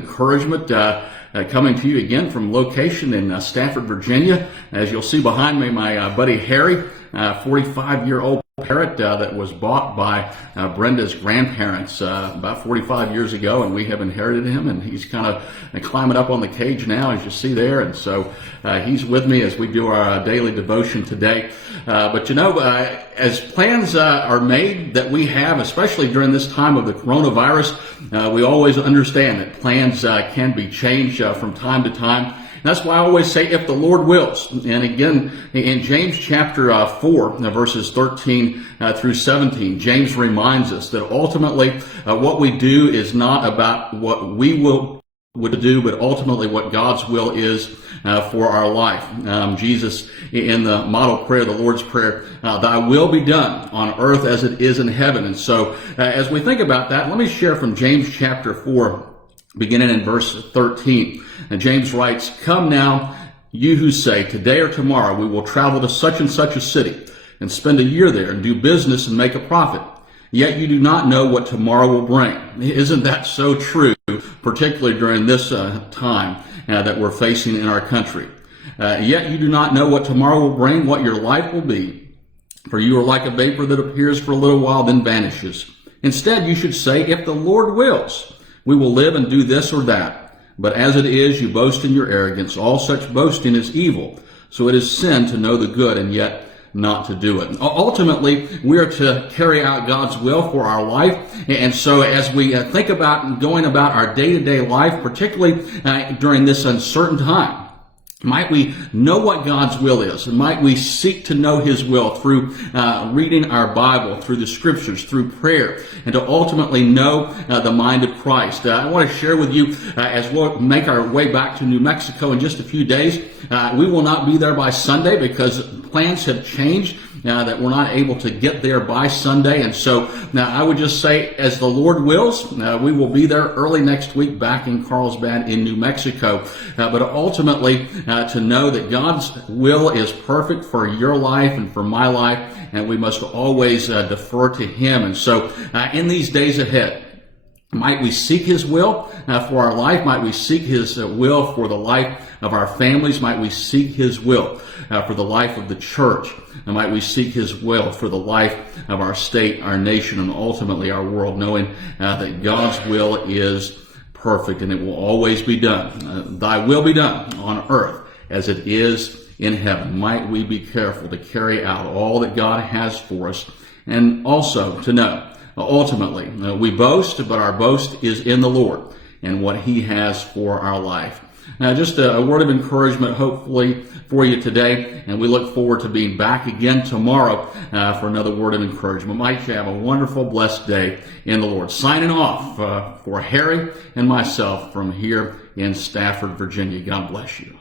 encouragement coming to you again from location in Stafford, Virginia. As you'll see behind me, my buddy Harry, 45-year-old parrot that was bought by Brenda's grandparents about 45 years ago, and we have inherited him, and he's kind of climbing up on the cage now, as you see there. And so he's with me as we do our daily devotion today. But you know, as plans are made that we have, especially during this time of the coronavirus, we always understand that plans can be changed from time to time. That's why I always say, if the Lord wills. And again, in James chapter 4, verses 13 through 17, James reminds us that ultimately what we do is not about what we would do, but ultimately what God's will is for our life. Jesus, in the model prayer, the Lord's Prayer, thy will be done on earth as it is in heaven. And so as we think about that, let me share from James chapter 4, beginning in verse 13. And James writes, "Come now, you who say, today or tomorrow we will travel to such and such a city and spend a year there and do business and make a profit. Yet you do not know what tomorrow will bring." Isn't that so true, particularly during this time that we're facing in our country? Yet you do not know what tomorrow will bring, what your life will be. For you are like a vapor that appears for a little while, then vanishes. Instead, you should say, if the Lord wills, we will live and do this or that. But as it is, you boast in your arrogance. All such boasting is evil. So it is sin to know the good and yet not to do it. Ultimately, we are to carry out God's will for our life. And so as we think about going about our day-to-day life, particularly during this uncertain time, might we know what God's will is, and might we seek to know His will through reading our Bible, through the Scriptures, through prayer, and to ultimately know the mind of Christ. I want to share with you, as we'll make our way back to New Mexico in just a few days, we will not be there by Sunday because plans have changed. That we're not able to get there by Sunday. And so now I would just say, as the Lord wills, we will be there early next week back in Carlsbad in New Mexico. But ultimately, to know that God's will is perfect for your life and for my life, and we must always defer to Him. And so in these days ahead, might we seek His will for our life? Might we seek His will for the life of our families? Might we seek His will for the life of the church? And might we seek His will for the life of our state, our nation, and ultimately our world, knowing that God's will is perfect and it will always be done. Thy will be done on earth as it is in heaven. Might we be careful to carry out all that God has for us, and also to know ultimately, we boast, but our boast is in the Lord and what He has for our life. Now, just a word of encouragement, hopefully, for you today, and we look forward to being back again tomorrow for another word of encouragement. Might you have a wonderful, blessed day in the Lord. Signing off for Harry and myself from here in Stafford, Virginia. God bless you.